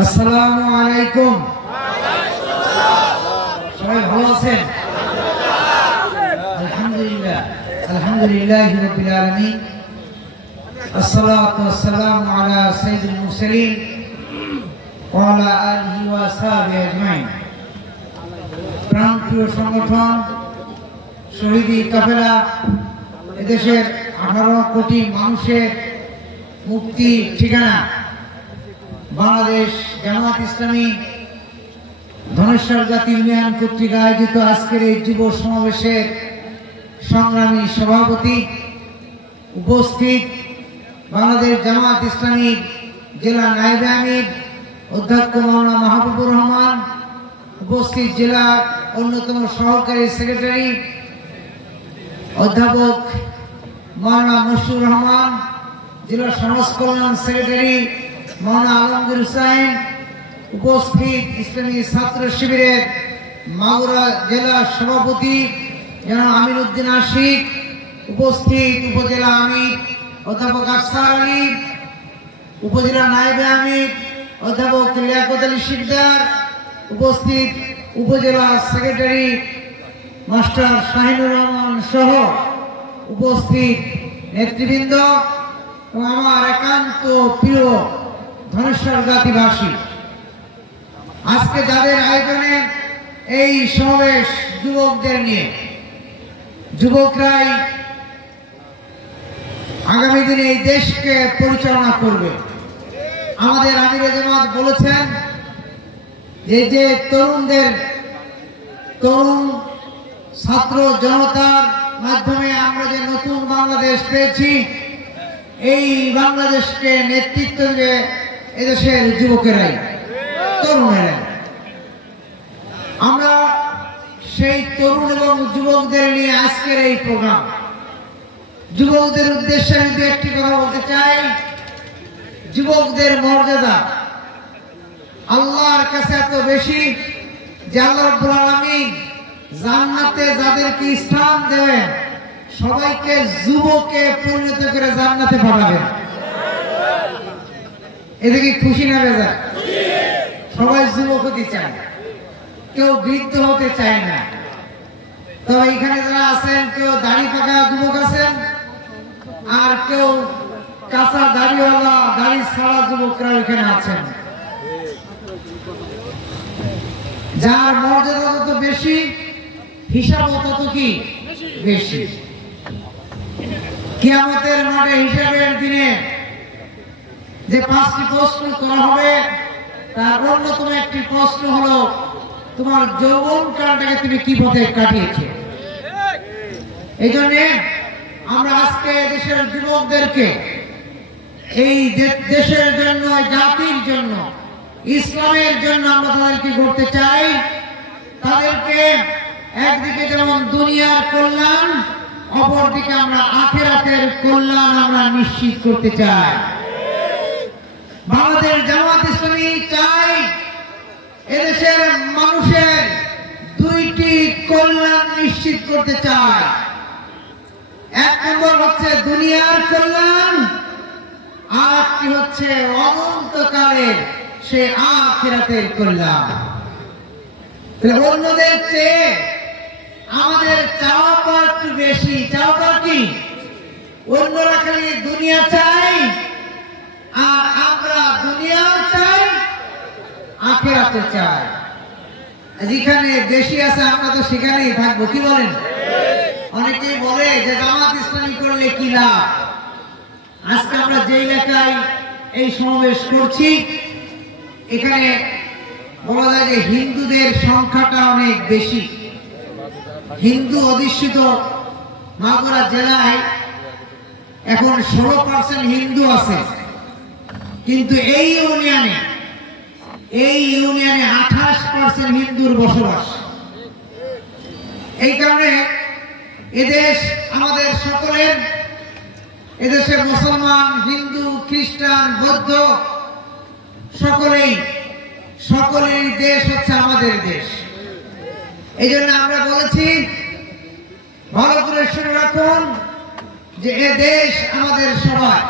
আসসালামু আলাইকুম। সবাই ভালো আছেন? আলহামদুলিল্লাহ, আলহামদুলিল্লাহি রাব্বিল আলামিন। আসসালাতু ওয়াসসালামু আলা সাইয়্যিদিল মুরসালিন ওয়া আলা আলিহি ওয়া সাহবিহি আজমাইন। প্রাণপ্রিয় সংগঠন শহীদি কাফেলা, এদেশের 18 কোটি মানুষের মুক্তি ঠিকানা বাংলাদেশ জামাত ইসলামী ধনেশ্বর জাতি ইউনিয়ন কর্তৃক আয়োজিত আজকের এই যুব সমাবেশের সংগ্রামী সভাপতি, উপস্থিত বাংলাদেশ জামাত ইসলামী জেলা নায়েবে আমির অধ্যক্ষ মাওলানা মাহবুবুর রহমান, উপস্থিত জেলা অন্যতম সহকারী সেক্রেটারি অধ্যাপক মাওলানা মশিউর রহমান, জেলা সমাজ কল্যাণ সেক্রেটারি মাওলানা আলমগীর হুসাইন, উপস্থিত ইসলামী ছাত্র শিবিরের মাগুরা জেলা সভাপতি জনাব আমির উদ্দিন আশিক, উপস্থিত উপজেলা আমির অধ্যাপক আফসার আলী, উপজেলা নায়েবে আমির অধ্যাপক লিয়াকত আলী শিকদার, উপস্থিত উপজেলা সেক্রেটারি মাস্টার শাহিনুর রহমান সহ উপস্থিত নেতৃবৃন্দ এবং আমার একান্ত প্রিয় ধনেশ্বর জাতিবাসী, আজকে যাদের আয়োজনে এই সমাবেশ যুবকদের নিয়ে, যুবকরাই আগামী দিনে এই দেশকে পরিচালনা করবে। আমাদের আমিরে জামাত বলেছেন যে তরুণ ছাত্র জনতার মাধ্যমে আমরা যে নতুন বাংলাদেশ পেয়েছি, এই বাংলাদেশকে নেতৃত্ব দেবে এদেশের যুবকেরাই, তরুণেরাই। আমরা সেই তরুণ এবং যুবকদের নিয়ে আজকের এই প্রোগ্রাম। যুবকদের উদ্দেশ্যে আমি একটি কথা বলতে চাই। যুবকদের মর্যাদা আল্লাহর কাছে এত বেশি যে আল্লাহ রাব্বুল আলামিন জান্নাতে যাদেরকে স্থান দেবেন সবাইকে যুবকে পরিণত করে জান্নাতে পাঠাবেন। এদিকে খুশি না বেজার? সবাই যুবক হতে চায়, কেউ বৃদ্ধ হতে চায় না। তবে এখানে যারা আছেন, কেউ দাড়ি পাকা যুবক আছেন, আর কেউ কাঁচা দাড়িওয়ালা দাড়ি ছাড়া যুবকরা এখানে আছেন। যার মর্যাদা তত বেশি, হিসাব তত কি বেশি। কিয়ামতের মাঠে হিসাবের দিনে যে 5টি প্রশ্ন করা হবে, তার অন্যতম একটি প্রশ্ন হলো তোমার যৌবন কালটাকে তুমি কি পথে কাটিয়েছো। এই জন্য আমরা আজকে দেশের যুবকদেরকে এই দেশের জন্য, জাতির জন্য, ইসলামের জন্য আমরা তাদেরকে করতে চাই। তাদেরকে একদিকে যেমন দুনিয়ার কল্যাণ, অপরদিকে আমরা আখিরাতের কল্যাণ আমরা নিশ্চিত করতে চাই। বাংলাদেশ জামাত ইসলামী চাই এদেশের মানুষের 2টি কল্যাণ নিশ্চিত করতে চায়। 1 নম্বর হচ্ছে দুনিয়ার কল্যাণ, আর একটি হচ্ছে অনন্তকালের সে আখিরাতের কল্যাণ। অন্যদের চেয়ে আমাদের চাওয়া পাওয়া একটু বেশি। চাওয়া পাওয়া কি? অন্যরা খালি দুনিয়া চাই, আর আমরা দুনিয়াও চাই, আখিরাতও চাই। যেখানে বেশি আছে আমরা তো সেখানেই থাকবো, কি বলেন? অনেকেই বলে যে জামাত ইসলামী করলে কি লাভ। আজকে আমরা যে এলাকায় এই সমাবেশ করছি, এখানে বলা যায় যে হিন্দুদের সংখ্যাটা অনেক বেশি। হিন্দু অধ্যুষিত মাগুরা জেলায় এখন 16% হিন্দু আছে, কিন্তু এই ইউনিয়নে 28% হিন্দুর বসবাস। এই কারণে এদেশ আমাদের সকলের, এদেশে মুসলমান, হিন্দু, খ্রিস্টান, বৌদ্ধ সকলেরই দেশ হচ্ছে আমাদের দেশ। এই জন্য আমরা বলেছি, ভালো করে শুনে রাখুন যে এ দেশ আমাদের সবার।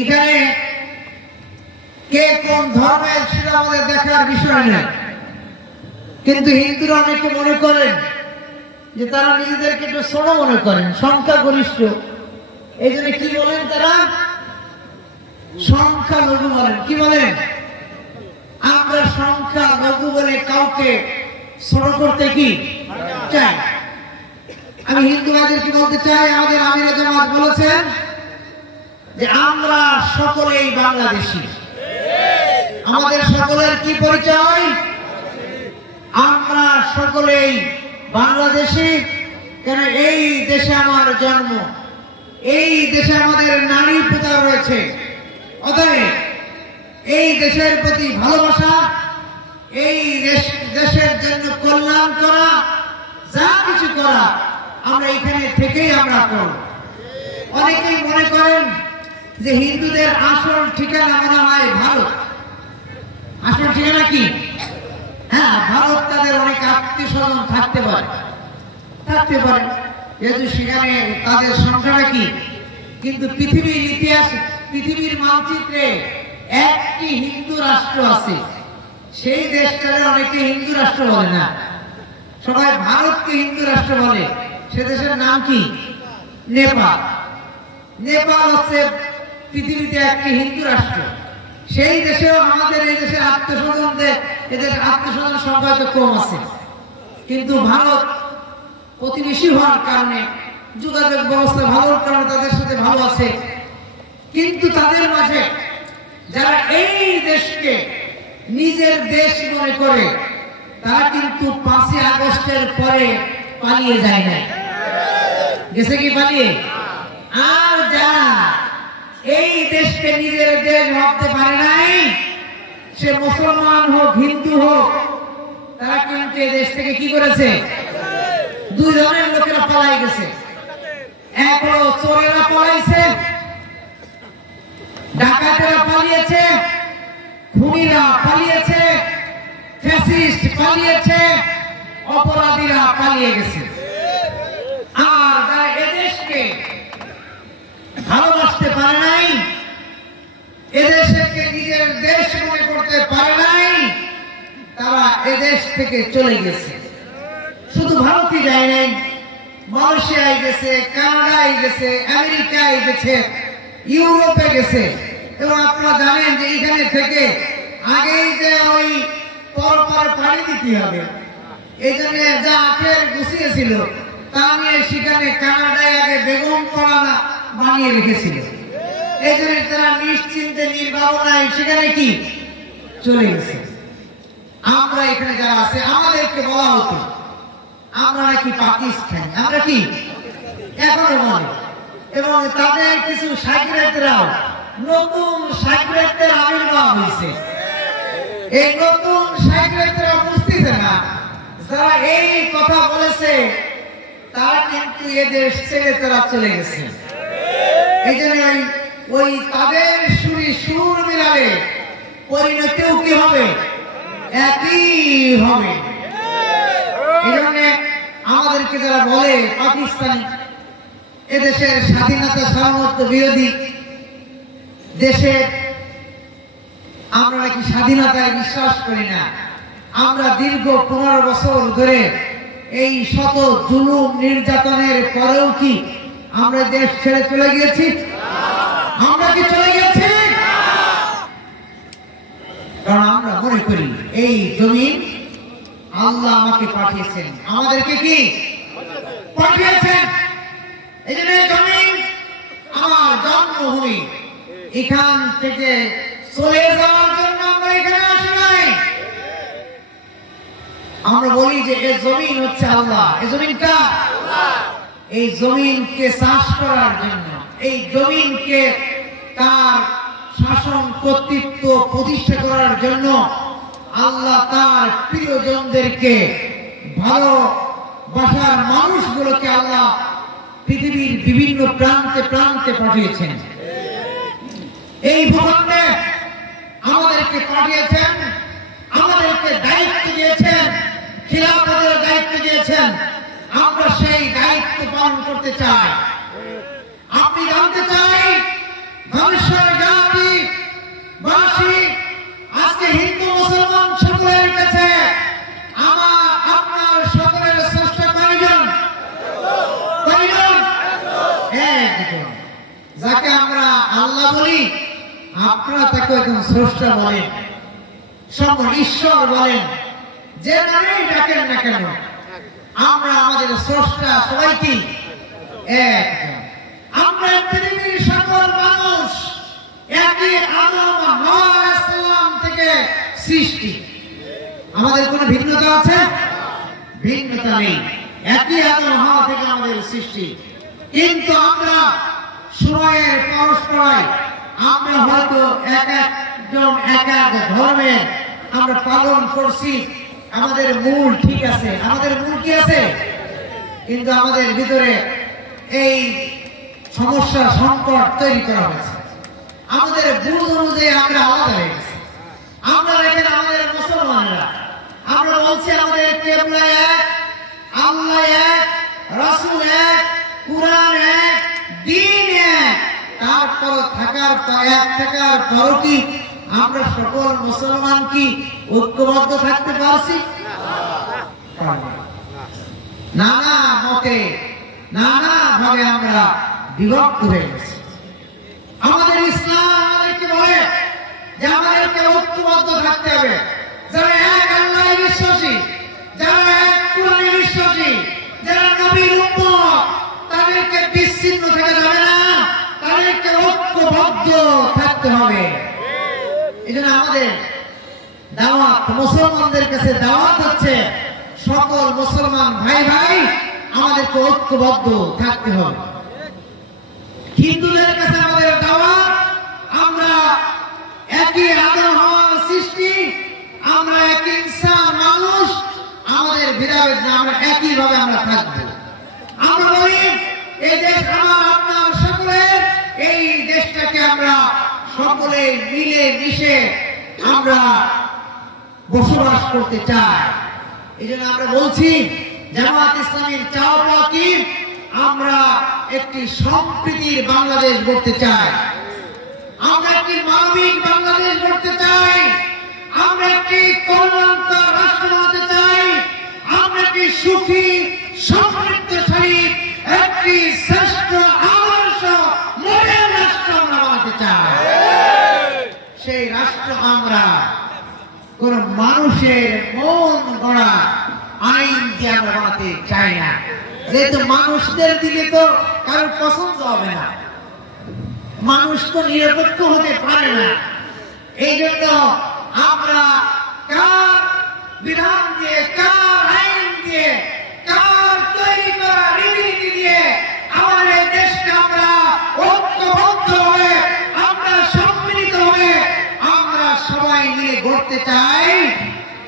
এখানে কে কোন ধর্মের সেটা আমাদের দেখার বিষয় নয়। কিন্তু হিন্দুরা অনেকে মনে করেন যে তারা নিজেদেরকে একটু ছোট মনে করেন, সংখ্যাগরিষ্ঠ। এই জন্য কি বলেন তারা? সংখ্যালঘু বলেন। কি বলেন? আমরা সংখ্যালঘু বলে কাউকে ছোট করতে কি চাই? আমি হিন্দু ভাইদেরকে বলতে চাই, আমাদের আমিরে জামাত বলেছেন যে আমরা সকলেই বাংলাদেশী। আমাদের সকলের কি পরিচয়? আমরা সকলেই বাংলাদেশী। কেন? এই দেশে আমার জন্ম, এই দেশে আমাদের নারী পিতা রয়েছে। অতএব এই দেশের প্রতি ভালোবাসা, এই দেশের জন্য কল্যাণ করা, যা কিছু করা আমরা এখানে থেকেই আমরা করব। অনেকেই মনে করেন যে হিন্দুদের আসল ঠিকানা মনে হয় ভারত। আসল ঠিকানা কি? হ্যাঁ, ভারত। তাদের অনেক আত্মীয় স্বজন থাকতে পারে, যেহেতু সেখানে তাদের সংখ্যাটা কি। কিন্তু পৃথিবীর ইতিহাস, পৃথিবীর মানচিত্রে একটি হিন্দু রাষ্ট্র আছে, সেই দেশটাকে অনেকে হিন্দু রাষ্ট্র বলে না, সবাই ভারতকে হিন্দু রাষ্ট্র বলে। সে দেশের নাম কি? নেপাল। নেপাল হচ্ছে পৃথিবীতে একটি হিন্দু রাষ্ট্র। সেই দেশেও আমাদের এই দেশের আত্মীয়স্বজনদের, এদের আত্মীয়স্বজন সংখ্যা তো কম আছে। কিন্তু ভারত প্রতিবেশী হওয়ার কারণে, যোগাযোগ ব্যবস্থা ভালোর কারণে তাদের সাথে ভালো আছে। কিন্তু তাদের মাঝে যারা এই দেশকে নিজের দেশ মনে করে, তারা কিন্তু 5ই আগস্টের পরে পালিয়ে যায় না। গেছে কি পালিয়ে? আর যারা এই দেশকে নিজের দেশ ভাবতে পারে নাই, সে মুসলমান হোক হিন্দু হোক, তারা কিন্তু এই দেশ থেকে কি করেছে? দুই ধরনের লোকেরা পালাই গেছে। এক হলো চোরেরা পালাইছে, ডাকাতেরা পালিয়েছে, খুনিরা পালিয়েছে, ফ্যাসিস্ট পালিয়েছে, অপরাধীরা পালিয়ে গেছে। আর যারা এদেশকে ভালোবাসতে পারে নাই, এদেশকে নিজের দেশ মনে করতে পারে নাই, তারা এদেশ থেকে চলে গেছে। শুধু ভারতই যায় নাই, মালয়েশিয়ায় গেছে, কানাডায় গেছে, আমেরিকায় গেছে, ইউরোপে গেছে। এবং আপনারা জানেন যে এখানে থেকে আগেই যে ওই পরপর পাড়ি দিতে হবে, এই জন্য যা আখের গুছিয়েছিল তা নিয়ে সেখানে কানাডায় আগে বেগম পাড়া বানিয়ে রেখেছিল। এই জন্য তারা নিশ্চিন্তে নির্ভাবনায় সেখানে কি চলে গেছে। আমরা এখানে যারা আছে, আমাদেরকে বলা হতো আমরা নাকি পাকিস্তান, আমরা কি এখনো বলে। এবং তাদের কিছু সাইকেলেরাও নতুন সাইকেলের আবির্ভাব হয়েছে। এই নতুন সাইকেলেরা বুঝতেছে না, যারা এই কথা বলেছে তারা কিন্তু এদের ছেড়ে তারা চলে গেছে। এই জন্য ওই তাদের সুর মিলালে পরিণতিও কি হবে? একই হবে। এই জন্য আমাদেরকে যারা বলে পাকিস্তানি, এদেশের স্বাধীনতা সার্বভৌমত্ব বিরোধী দেশে, আমরা নাকি স্বাধীনতায় বিশ্বাস করি না। আমরা দীর্ঘ 15 বছর ধরে এই শত জুলুম নির্যাতনের পরেও কি আমরা দেশ ছেড়ে চলে গিয়েছি? আমরা কি চলে গিয়েছি? কারণ আমরা মনে করি এই জমিন আল্লাহ আমাকে পাঠিয়েছেন, আমাদেরকে কি পাঠিয়েছেন। এই জন্য জমিন আমার জন্মভূমি, এখান থেকে চলে যাওয়ার জন্য আমরা এখানে আসি নাই। আমরা বলি যে এই জমিন হচ্ছে আল্লাহ। এই জমিনটা এই জমিনকে চাষ করার জন্য, এই জমিনকে তার শাসন কর্তৃত্ব প্রতিষ্ঠা করার জন্য আল্লাহ তার প্রিয়জনদেরকে ভাষার মানুষগুলোকে আল্লাহ পৃথিবীর বিভিন্ন প্রান্তে প্রান্তে পাঠিয়েছেন। এই ভূখণ্ডে আমাদেরকে পাঠিয়েছেন, আমাদেরকে দায়িত্ব দিয়েছেন, খিলাফতের দায়িত্ব দিয়েছেন। আমরা সেই দায়িত্ব পালন করতে চাই। আপনি জানতে চাই ধ্বংসের জাতি বাসী আজকে হিন্দু মুসলমান সকলের কাছে আমার আপনার সকলের শ্রেষ্ঠ কয়জন? একজন। যাকে আমরা আল্লাহ বলি, আপনারা তাকে একজন স্রষ্টা বলেন, সকল ঈশ্বর বলেন, যে নামেই ডাকেন না কেন আমরা আমাদের স্রষ্টা সবাই কি একজন। আমরা পৃথিবীর সকল মানুষ একই আদম হাওয়া আলাইহিস সালাম থেকে সৃষ্টি। আমাদের কোনো ভিন্নতা আছে? ভিন্নতা নেই, একই আদম হাওয়া থেকে আমাদের সৃষ্টি। কিন্তু আমরা সময়ের পরস্পরায় আমরা হয়তো এক একজন এক এক ধর্মের আমরা পালন করছি। আমাদের মূল ঠিক আছে, আমাদের মূল কি আছে, কিন্তু আমাদের ভিতরে এই সমস্যা সংকট তৈরি করা হয়েছে। আমাদের বুঝ অনুযায়ী আমরা আলাদা হয়ে গেছি। আমরা দেখেন আমাদের মুসলমানরা আমরা বলছি আমাদের কিবলা এক, আল্লাহ এক, রাসূল এক, কুরআন এক, দ্বীন এক। তারপর থাকার পর কি আমরা সকল মুসলমান কি ঐক্যবদ্ধ থাকতে পারছি? নানা মতে নানা ভাবে আমরা বিভক্ত হয়ে গেছি। আমাদের ইসলাম আমাদেরকে বলে যে আমাদেরকে ঐক্যবদ্ধ থাকতে হবে। যারা এক আল্লাহে বিশ্বাসী, যারা এক কুরআনে বিশ্বাসী, যারা নবীর উম্মত, তাদেরকে বিচ্ছিন্ন থাকা যাবে না, তাদেরকে ঐক্যবদ্ধ থাকতে হবে। এজন্য আমাদের দাওয়াত, মুসলমানদের কাছে দাওয়াত হচ্ছে সকল মুসলমান ভাই ভাই আমাদেরকে ঐক্যবদ্ধ থাকতে হবে। হিন্দুদের কাছে আমাদের দাওয়াত, আমরা একই আদম হাওয়ার সৃষ্টি, আমরা এক ইনসান মানুষ, আমাদের ভেদাভেদ না, আমরা একই ভাবে আমরা থাকবো। আমরা বলি এই দেশ আমার আপনার সকলের, এই দেশটাকে আমরা সকলে মিলে মিশে আমরা বসবাস করতে চাই। এই জন্য আমরা বলছি জামাত ইসলামীর চাওয়া কি, আমরা একটি সম্প্রীতির বাংলাদেশ গড়তে চাই, আমরা একটি মানবিক বাংলাদেশ গড়তে চাই, আমরা একটি কল্যাণকর রাষ্ট্র বানাতে চাই, আমরা একটি সুখী সমৃদ্ধশালী একটি শ্রেষ্ঠ আদর্শ মডেল রাষ্ট্র আমরা বানাতে চাই। সেই রাষ্ট্র আমরা কোন মানুষের মন গড়া আইন দিয়ে আমরা বানাতে চাই না, যেহেতু মানুষদের দিকে তো কারোর পছন্দ হবে না, মানুষ তো নিরপেক্ষ হতে পারে না। এই জন্য আমরা কার বিধান দিয়ে, কার আইন দিয়ে, কার তৈরি করা রীতি দিয়ে আমাদের এই দেশকে আমরা ঐক্যবদ্ধ হয়ে, আমরা সম্মিলিত হয়ে আমরা সবাই মিলে গড়তে চাই।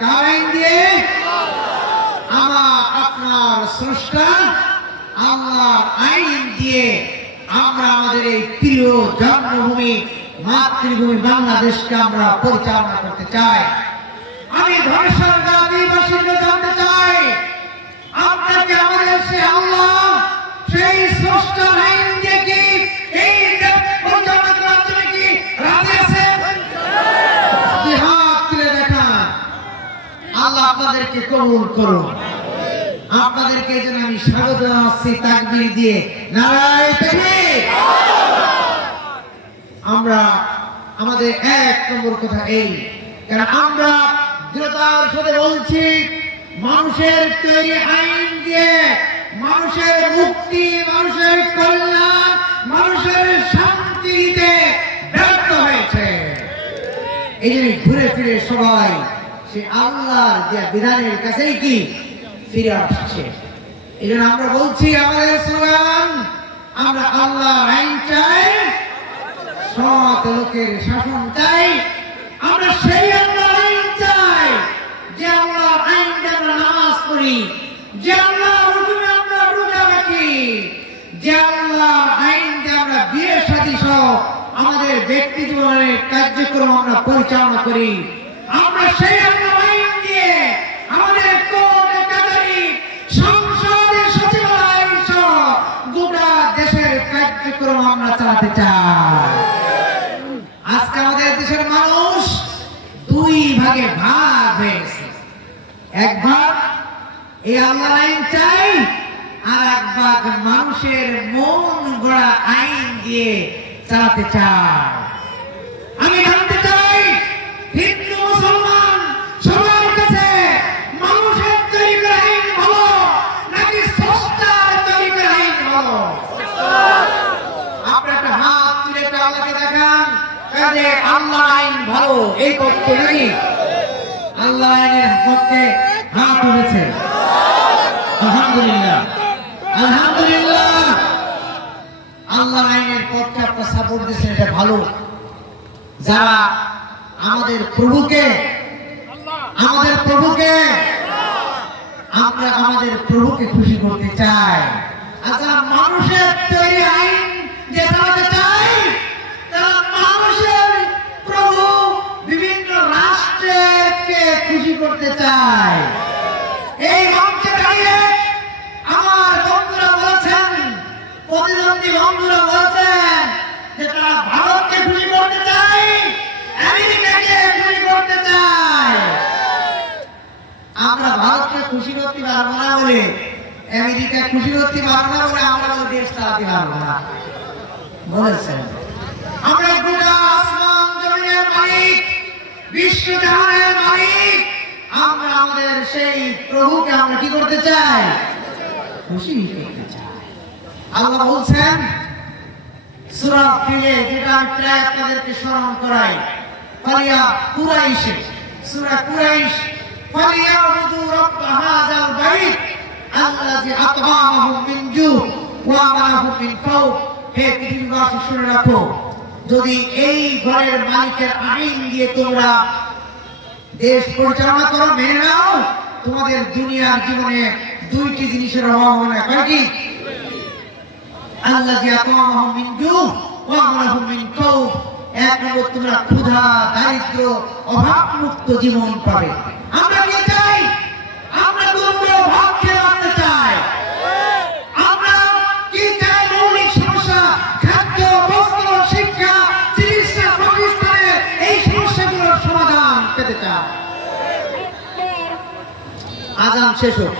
কার আইন দিয়ে? আমার আপনার স্রষ্টা আল্লাহর আইন দিয়ে আমরা আমাদের এই প্রিয় জন্মভূমি মাতৃভূমি বাংলাদেশকে আমরা পরিচালনা করতে চাই। আমি ধর্ষণ জাতিবাসীকে জানতে চাই, আপনাকে আমাদের সে আল্লাহ সেই স্রষ্টা আইন দিয়ে কি এই দেশ পরিচালনা করার জন্য কি রাজি আছেন? হাত তুলে দেখান। আল্লাহ আপনাদেরকে কবুল করুন। আপনাদেরকে এই জন্য আমি স্বাগত জানাচ্ছি তাকবীর দিয়ে, নারায়ে তাকবীর। আমরা আমাদের এক নম্বর কথা এই, কারণ আমরা দৃঢ়তার সাথে বলছি মানুষের তৈরি আইন দিয়ে মানুষের মুক্তি, মানুষের কল্যাণ, মানুষের শান্তি দিতে ব্যর্থ হয়েছে। এই জন্য ঘুরে ফিরে সবাই সে আল্লাহর যে বিধানের কাছেই কি ফিরে আসছে। এই জন্য আমরা বলছি আমাদের স্লোগান, আমরা আল্লাহর আইন চাই, সৎ লোকের শাসন চাই, আমরা সেই আল্লাহর আইন চাই যে আল্লাহর আইন দিয়ে আমরা নামাজ পড়ি, যে আল্লাহর কার্যক্রম আমরা পরিচালনা করি। আমরা সেই আইন দিয়ে আমাদের কোর্ট কাছারি সংসদের সচিবালয় সহ গোটা দেশের কার্যক্রম আমরা চালাতে চাই। আজকে আমাদের দেশের মানুষ দুই ভাগে ভাগ হয়ে গেছে। এক ভাগ এই আল্লাহর আইন চাই, আর এক ভাগ মানুষের মন গড়া আইন দিয়ে চালাতে চায়। আমি জানতে চাই হিন্দু মুসলমান সবার কাছে মানুষের তৈরি করা আইন ভালো নাকি স্রষ্টার তৈরি করা আইন ভালো? আপনি একটা হাত তুলে আল্লাহকে দেখান যে আল্লাহর আইন ভালো, এই পক্ষে নাকি আল্লাহ আইনের পক্ষে হাত তুলেছে? আলহামদুলিল্লাহ, আলহামদুলিল্লাহ। আল্লাহর আইনের পক্ষে আপনারা সাপোর্ট দিচ্ছেন, এটা ভালো। যারা আমাদের প্রভুকে আমরা আমাদের প্রভুকে খুশি করতে চাই, আর যারা মানুষের তৈরি আইন যে চালাতে চাই, তারা মানুষের প্রভু বিভিন্ন রাষ্ট্রকে খুশি করতে চায়। এই মঞ্চে দাঁড়িয়ে আমার বন্ধুরা বলেছেন, প্রতিদ্বন্দ্বী বন্ধুরা বলেছেন যে তারা ভারতকে খুশি করতে চায়, আমেরিকাকে খুশি করতে চায়। আমরা ভারতকে খুশি করতে পারবো না বলে, আমেরিকা খুশি করতে পারবো না বলে আমরা দেশ চালাতে পারবো না বলেছেন। আমরা গোটা আসমান জমিনের মালিক, বিশ্বজাহানের মালিক। আমরা আমাদের সেই প্রভুকে আমরা কি করতে চাই? খুশি করতে চাই। আল্লাহ বলছেন সূরা ফিলে, যেটা আমি প্রায় আপনাদেরকে স্মরণ করাই, ফালিয়া কুরাইশে, সূরা কুরাইশ, ফালিয়াবুদু রাব্ব হাযাল বাইত আল্লাযী আত'আমাহুম মিন জু' ওয়া আমানাহুম মিন খাউফ। হে পৃথিবীবাসী, শুনে রাখো, যদি এই ঘরের মালিকের আইন দিয়ে তোমরা দেশ পরিচালনা করো, মেনে নাও, তোমাদের দুনিয়ার জীবনে দুইটি জিনিসের অভাব হবে না। কয়টি? আল্লাযী আত'আমাহুম মিন জু' ওয়া আমানাহুম মিন খাউফ। এক নম্বর, তোমরা ক্ষুধা, দারিদ্র, অভাব মুক্ত জীবন পাবে। আমরা কি চাই? আমরা দুর্নীতি অভাব খেয়ে বাঁচতে চাই। আমরা কি চাই? মৌলিক সমস্যা, খাদ্য, বস্ত্র, শিক্ষা, চিকিৎসা, পাকিস্তানের এই সমস্যাগুলোর সমাধান পেতে চাই। আজান শেষ হোক।